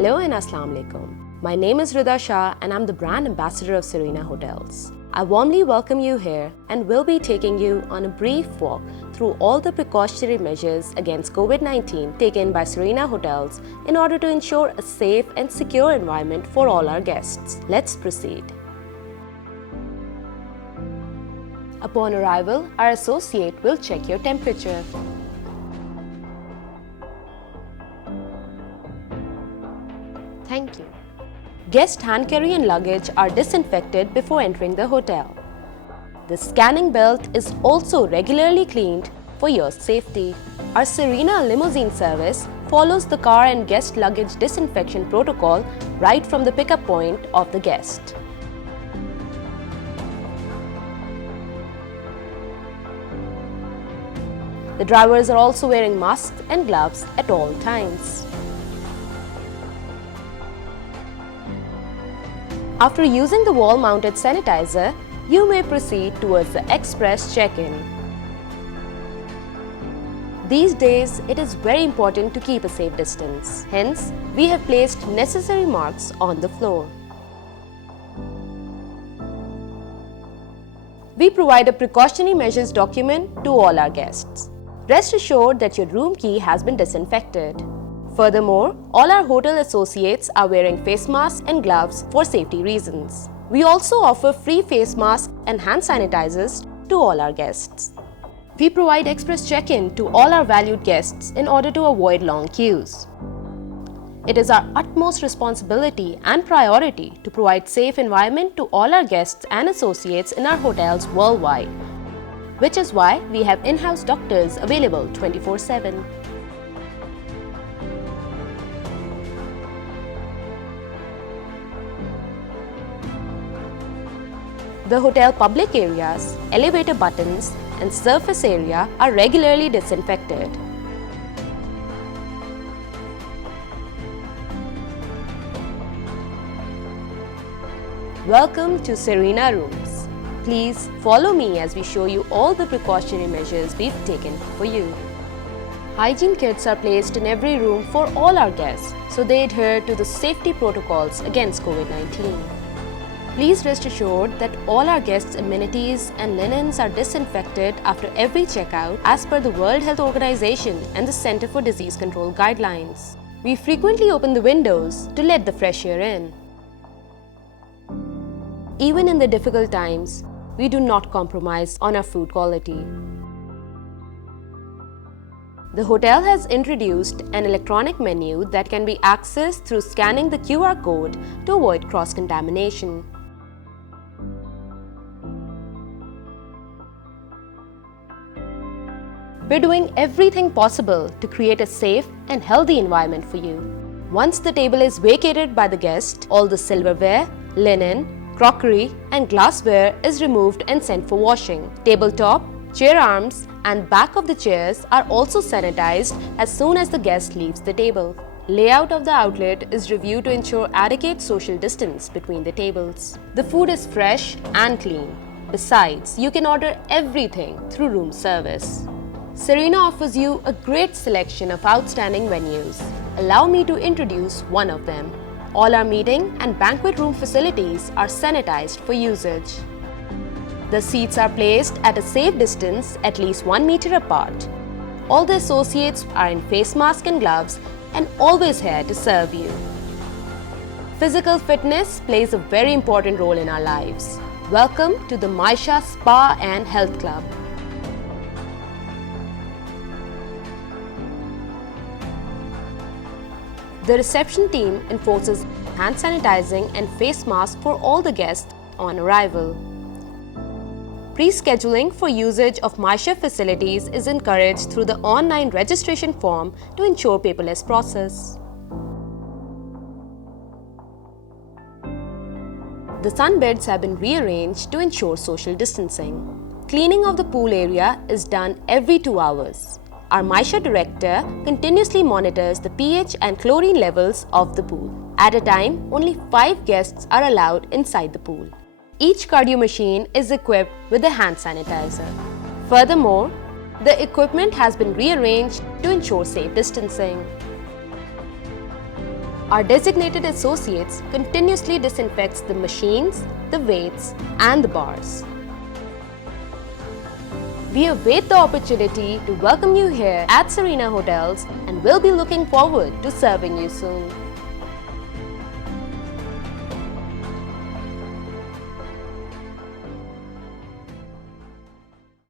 Hello and Assalamu Alaikum. My name is Rida Shah and I'm the brand ambassador of Serena Hotels. I warmly welcome you here and will be taking you on a brief walk through all the precautionary measures against COVID-19 taken by Serena Hotels in order to ensure a safe and secure environment for all our guests. Let's proceed. Upon arrival, our associate will check your temperature. Thank you. Guest hand carry and luggage are disinfected before entering the hotel. The scanning belt is also regularly cleaned for your safety. Our Serena limousine service follows the car and guest luggage disinfection protocol right from the pickup point of the guest. The drivers are also wearing masks and gloves at all times. After using the wall-mounted sanitizer, you may proceed towards the express check-in. These days, it is very important to keep a safe distance. Hence, we have placed necessary marks on the floor. We provide a precautionary measures document to all our guests. Rest assured that your room key has been disinfected. Furthermore, all our hotel associates are wearing face masks and gloves for safety reasons. We also offer free face masks and hand sanitizers to all our guests. We provide express check-in to all our valued guests in order to avoid long queues. It is our utmost responsibility and priority to provide safe environment to all our guests and associates in our hotels worldwide, which is why we have in-house doctors available 24/7. The hotel public areas, elevator buttons, and surface area are regularly disinfected. Welcome to Serena Rooms. Please follow me as we show you all the precautionary measures we've taken for you. Hygiene kits are placed in every room for all our guests, so they adhere to the safety protocols against COVID-19. Please rest assured that all our guests' amenities and linens are disinfected after every checkout as per the World Health Organization and the Center for Disease Control guidelines. We frequently open the windows to let the fresh air in. Even in the difficult times, we do not compromise on our food quality. The hotel has introduced an electronic menu that can be accessed through scanning the QR code to avoid cross-contamination. We're doing everything possible to create a safe and healthy environment for you. Once the table is vacated by the guest, all the silverware, linen, crockery, and glassware is removed and sent for washing. Tabletop, chair arms, and back of the chairs are also sanitized as soon as the guest leaves the table. Layout of the outlet is reviewed to ensure adequate social distance between the tables. The food is fresh and clean. Besides, you can order everything through room service. Serena offers you a great selection of outstanding venues. Allow me to introduce one of them. All our meeting and banquet room facilities are sanitized for usage. The seats are placed at a safe distance at least 1 meter apart. All the associates are in face masks and gloves and always here to serve you. Physical fitness plays a very important role in our lives. Welcome to the Maisha Spa and Health Club. The reception team enforces hand sanitizing and face masks for all the guests on arrival. Pre-scheduling for usage of Maisha facilities is encouraged through the online registration form to ensure paperless process. The sunbeds have been rearranged to ensure social distancing. Cleaning of the pool area is done every 2 hours. Our Maisha director continuously monitors the pH and chlorine levels of the pool. At a time, only 5 guests are allowed inside the pool. Each cardio machine is equipped with a hand sanitizer. Furthermore, the equipment has been rearranged to ensure safe distancing. Our designated associates continuously disinfects the machines, the weights, and the bars. We await the opportunity to welcome you here at Serena Hotels and will be looking forward to serving you soon.